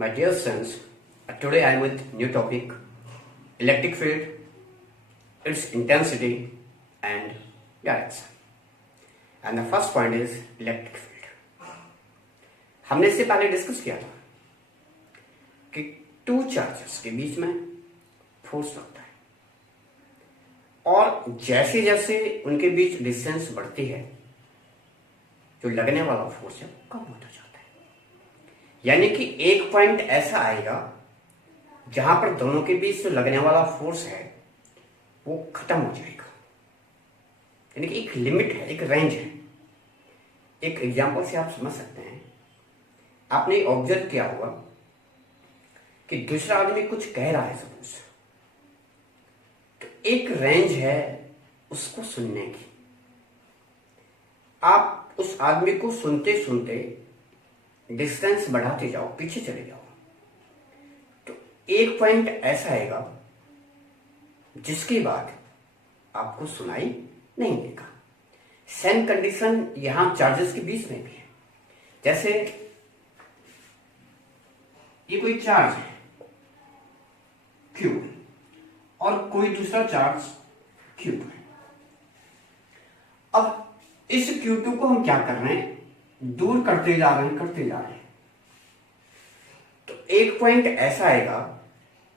My dear friends, today I am with new topic, electric field, its intensity and direction. And the first point is electric field. हमने इससे पहले discuss किया था कि two charges के बीच में force लगता है और जैसे जैसे उनके बीच डिस्टेंस बढ़ती है जो लगने वाला फोर्स है कम होता जाता है। यानी कि एक पॉइंट ऐसा आएगा जहां पर दोनों के बीच जो लगने वाला फोर्स है वो खत्म हो जाएगा। यानी कि एक लिमिट है, एक रेंज है। एक एग्जांपल से आप समझ सकते हैं। आपने ऑब्जर्व किया होगा कि दूसरा आदमी कुछ कह रहा है सपोज, तो एक रेंज है उसको सुनने की। आप उस आदमी को सुनते सुनते डिस्टेंस बढ़ाते जाओ, पीछे चले जाओ, तो एक पॉइंट ऐसा आएगा जिसके बाद आपको सुनाई नहीं देगा। सेम कंडीशन यहां चार्जेस के बीच में भी है। जैसे ये कोई चार्ज है Q और कोई दूसरा चार्ज Q है। अब इस Q2 को हम क्या कर रहे हैं, दूर करते जा रहे हैं। तो एक पॉइंट ऐसा आएगा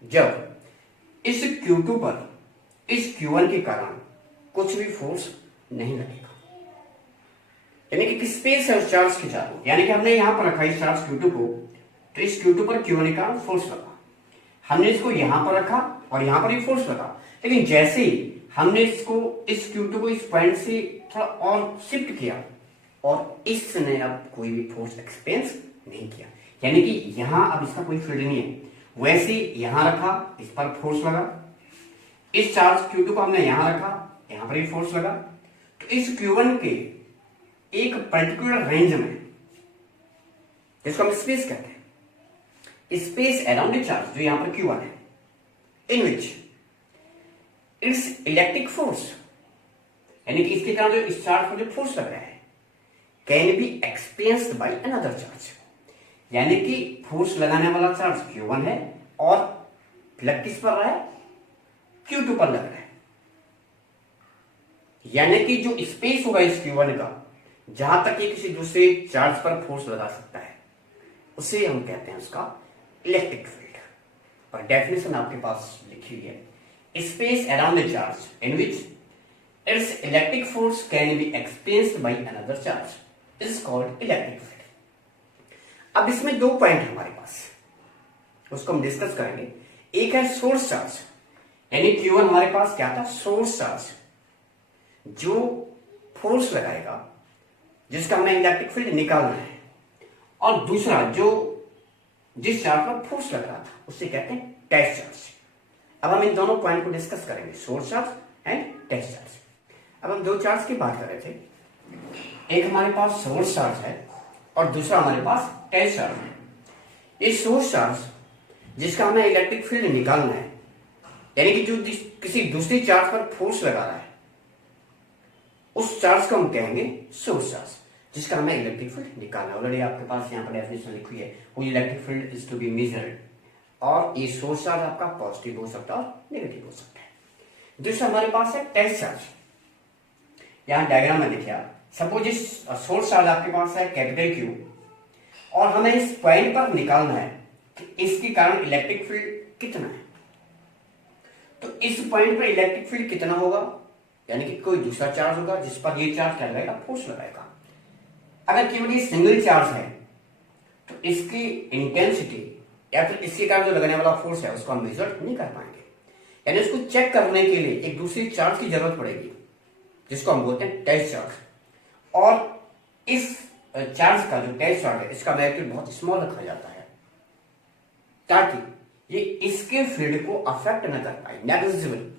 जब इस Q2 पर इस Q1 के कारण कुछ भी फोर्स नहीं लगेगा। यानी कि स्पेस है उस चार्ज के चारों। यानी कि हमने यहां पर रखा इस चार्ज Q2 को, तो इस Q2 पर Q1 के कारण फोर्स लगा। हमने इसको यहां पर रखा और यहां पर भी फोर्स लगा। लेकिन जैसे ही हमने इस Q2 को इस पॉइंट से थोड़ा और शिफ्ट किया और इसने अब कोई भी फोर्स एक्सपीरियंस नहीं किया। यानी कि यहां अब इसका कोई फील्ड नहीं है। वैसे यहां रखा, इस पर फोर्स लगा। इस चार्ज Q2 को हमने यहां रखा, यहां पर भी फोर्स लगा। तो इस Q1 के एक पर्टिकुलर रेंज में, जिसको हम स्पेस कहते हैं, स्पेस अराउंड द चार्ज जो यहां पर Q1 है, इन विच इट्स इलेक्ट्रिक फोर्स, यानी कि इसके कारण जो इस चार्ज पर जो फोर्स लग रहा है, can be experienced by another charge. यानी कि फोर्स लगाने वाला चार्ज Q1 है और लग किस पर रहा है, Q2 पर लग रहा है। यानी कि जो स्पेस होगा इस Q1 का, जहां तक ये किसी दूसरे चार्ज पर फोर्स लगा सकता है, उसे हम कहते हैं उसका इलेक्ट्रिक फील्ड। और डेफिनेशन आपके पास लिखी हुई है, space around the charge in which it's electric force can be experienced by another charge is called electric field. अब इसमें दो पॉइंट है हमारे पास, उसको हम डिस्कस करेंगे। एक है सोर्स चार्ज, यानी Q1 हमारे पास क्या था, सोर्स चार्ज, जो फोर्स लगाएगा, जिसका हमें इलेक्ट्रिक फील्ड निकालना है। और दूसरा जो जिस चार्ज पर फोर्स लग रहा था, उससे कहते हैं टेस्ट चार्ज। अब हम इन दोनों पॉइंट को डिस्कस करेंगे, source charge and test charge. अब हम दो चार्ज की बात कर रहे थे, एक हमारे पास सोर्स चार्ज है और दूसरा हमारे पास टेस्ट चार्ज है। ये सोर्स चार्ज जिसका हमें इलेक्ट्रिक फील्ड निकालना है, यानी कि जो किसी दूसरी चार्ज पर फोर्स लगा रहा है, उस चार्ज को हम कहेंगे सोर्स चार्ज, जिसका हमें इलेक्ट्रिक फील्ड निकालना है। ऑलरेडी आपके पास यहाँ पर डेफिनेशन लिखी है, वो electric field is to be measured. और ये सोर्स चार्ज आपका पॉजिटिव हो सकता है और नेगेटिव हो सकता है। दूसरा हमारे पास है टेस्ट चार्ज। यहाँ डायग्राम में देखिए आप, सपोज इस सोर्स चार्ज आपके पास है कैपिटल Q और हमें इस पॉइंट पर निकालना है कि इसके कारण इलेक्ट्रिक फील्ड कितना है। तो इस पॉइंट पर इलेक्ट्रिक फील्ड कितना होगा, यानी कि कोई दूसरा चार्ज होगा जिस पर ये चार्ज क्या लगाएगा, फोर्स लगाएगा। अगर केवल ये सिंगल चार्ज है तो इसकी इंटेंसिटी या फिर इसके कारण जो लगने वाला फोर्स है उसको हम मेजर नहीं कर पाएंगे। यानी इसको चेक करने के लिए एक दूसरी चार्ज की जरूरत पड़ेगी, जिसको हम बोलते हैं टेस्ट चार्ज। और इस चार्ज का जो टेस्ट चार्ज है, इसका मैग्नीट्यूड बहुत स्मॉल रखा जाता है ताकि ये इसके फील्ड को अफेक्ट न कर पाए, नेग्लिजिबल।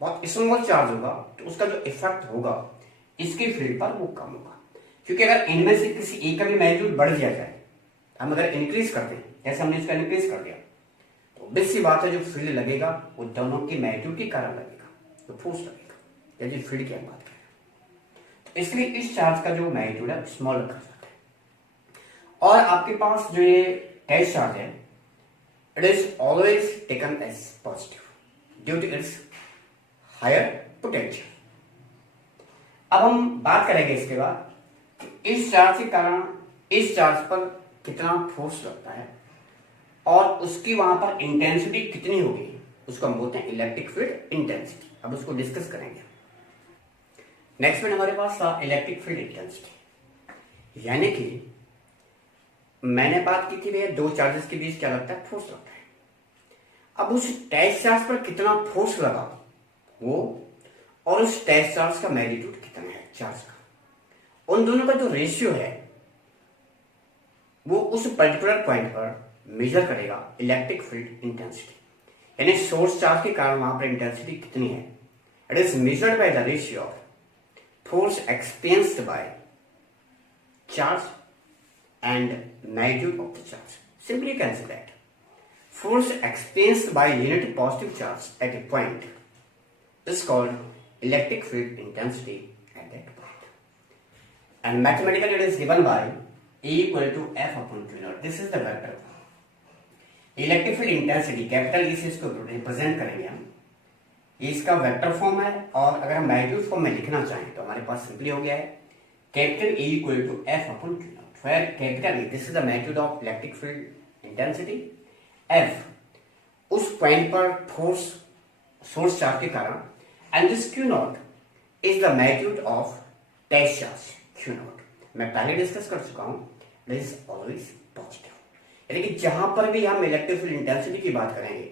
बहुत स्मॉल चार्ज होगा तो उसका जो इफेक्ट होगा इसके फील्ड पर वो कम होगा। क्योंकि अगर इनमें से किसी एक का भी मैग्नीट्यूड बढ़ दिया जाए, हम अगर इंक्रीज करते हैं, जैसे हमने इसका इंक्रीज कर दिया, तो ऑब्वियस सी बात है जो फील्ड लगेगा वो दोनों की मैग्नीट्यूड के कारण लगेगा, तो फोर्स लगेगा। यदि फील्ड की हम बात करें तो इसलिए इस चार्ज का जो मैग्नीट्यूड है स्मॉल रखा जाता है। और आपके पास जो ये टेस्ट चार्ज है, it is always taken as positive due to its higher potential. अब हम बात करेंगे इसके बाद कि इस चार्ज के कारण इस चार्ज पर कितना फोर्स लगता है और उसकी वहां पर इंटेंसिटी कितनी होगी, उसको हम बोलते हैं इलेक्ट्रिक फील्ड इंटेंसिटी। अब उसको डिस्कस करेंगे। नेक्स्ट में हमारे पास था इलेक्ट्रिक फील्ड इंटेंसिटी, यानी कि मैंने बात की थी भैया दो चार्जेस के बीच क्या लगता है, फोर्स लगता है। अब उस टेस्ट चार्ज पर कितना फोर्स लगा वो और उस टेस्ट चार्ज का मैग्नीट्यूड कितना है चार्ज का, उन दोनों का जो रेशियो है वो उस पर्टिकुलर पॉइंट पर मेजर करेगा इलेक्ट्रिक फील्ड इंटेंसिटी। यानी सोर्स चार्ज के कारण वहां पर इंटेंसिटी कितनी है, it is measured by the ratio of force experienced by charge and magnitude of the charge. Simply you can say that force experienced by unit positive charge at a point is called electric field intensity at that point. And mathematically it is given by E equal to F upon Q naught. This is the vector. Electric field intensity capital E से इसको represent करेंगे हम, ये इसका vector form है। और अगर हम मैग्नीट्यूड फॉर्म में लिखना चाहें तो हमारे पास सिंपली हो गया है capital E equal to F upon Q not, where capital E this is the magnitude of electric field intensity, F उस पॉइंट पर फोर्स सोर्स चार्ज के कारण, and this Q not is the magnitude of test charge Q not. मैं पहले discuss कर चुका हूं, this is always positive. यानी कि जहां पर भी हम इलेक्ट्रिक फील्ड इंटेंसिटी की बात करेंगे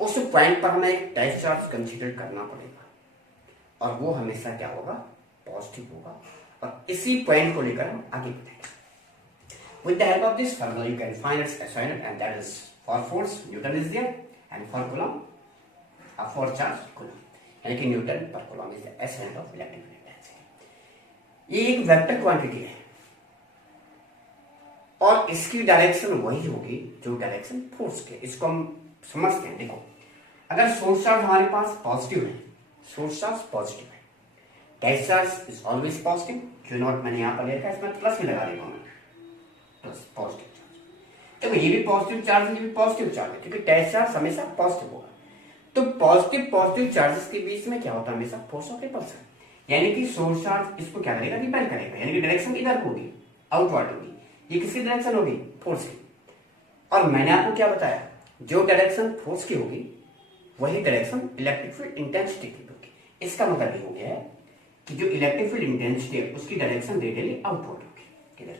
उस पॉइंट पर हमें एक टेस्ट चार्ज कंसीडर करना पड़ेगा और वो हमेशा क्या होगा, पॉजिटिव होगा। और इसी पॉइंट को लेकर हम आगे बढ़ेंगे। With the help of this formula you can find its assignment, and that is for force newton is there and for coulomb for charge coulomb, यानी कि newton per coulomb is the ascent of electric field intensity. ये एक vector quantity है और इसकी direction वही होगी जो डायरेक्शन फोर्स के। इसको हम समझते हैं। देखो, अगर सोर्स चार्ज हमारे पास पॉजिटिव है, सोर्स चार्ज पॉजिटिव है, test charge is always positive, Q not मैंने यहां पर लिखा है, इसमें प्लस भी लगा देगा मैं, प्लस पॉजिटिव चार्ज। देखो ये भी पॉजिटिव चार्ज है, ये भी पॉजिटिव चार्ज है, क्योंकि टेस्ट चार्ज हमेशा पॉजिटिव होगा। तो पॉजिटिव चार्जेस के बीच में क्या होता है, हमेशा फोर्स ऑफ रिपल्सन, यानी कि सोर्स चार्ज इसको क्या करेगा, रिपेल करेगा, यानी कि डायरेक्शन इधर होगी, आउटवर्ड होगी। ये किसकी डायरेक्शन होगी, फोर्स की। और मैंने आपको क्या बताया, जो डायरेक्शन फोर्स की होगी वही डायरेक्शन इलेक्ट्रिक फील्ड इंटेंसिटी की होगी। इसका मतलब ये हो गया है कि जो इलेक्ट्रिक फील्ड इंटेंसिटी है उसकी डायरेक्शन रेडियली आउटवर्ड होगी। किधर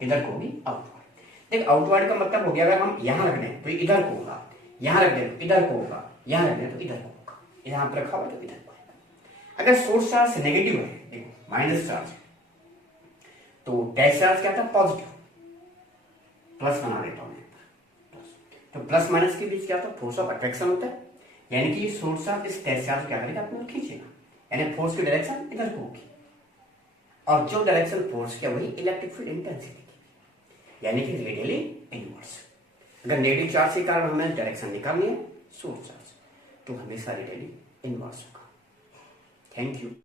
इधर को होगी, आउटवर्ड। देख, आउटवर्ड का मतलब हो गया अगर हम यहां रख दें तो इधर को होगा, यहां रख दें तो इधर को होगा, यहां रख दें तो इधर को होगा, यहां पर रखा हुआ तो इधर को होगा। अगर सोर्स चार्ज नेगेटिव है, देखो माइनस चार्ज, तो टेस्ट चार्ज क्या था, पॉजिटिव, प्लस बना देता हूं। तो प्लस माइनस के बीच क्या होता है, फोर्स ऑफ अट्रैक्शन होता है, यानी कि सोर्स चार्ज इस टेस्ट चार्ज क्या करेगा, अपने खींचेगा, यानी फोर्स की डायरेक्शन इधर को होगी। और जो डायरेक्शन फोर्स की वही इलेक्ट्रिक फील्ड इंटेंसिटी की, यानी कि रेडियली इनवर्स। अगर नेगेटिव चार्ज के कारण हमें डायरेक्शन निकालनी है सोर्स चार्ज, तो हमेशा रेडियली इनवर्स होगा। Thank you.